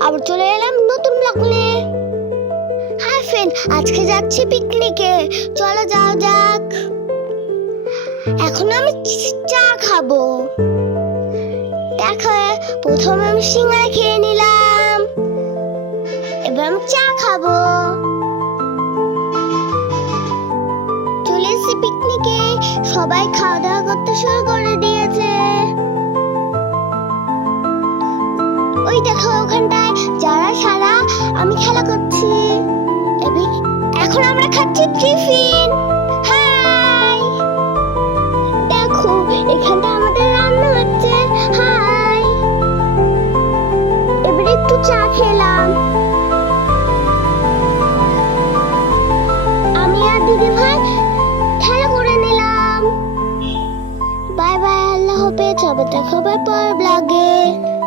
আবার চলে এলাম নতুন ব্লগ। নিয়ে হাই ফ্রেন্ড, আজকে যাচ্ছি পিকনিকে। চলো যাও যাক। এখন আমি চা খাব। দেখো, প্রথমে আমি সিঙ্গারা খেয়ে নিলাম। এবার আমি চা খাব। চলে এসেছি পিকনিকে। সবাই খাওয়া দাওয়া করতে শুরু করে দিয়েছে। ওই দেখো ওখানটায়। যারা সারা, আমি খেলা করছি। এখন আমরা খাচ্ছি টিফিন। হাই। দেখো, এখানটা আমাদের রান্না হচ্ছে। হাই। এবারে একটু চা খেলাম। আমি আর দিদি ভাই খেলা করে নিলাম। বাই বাই, আল্লাহ হাফেজ। সবাই দেখা হবে পর ব্লগে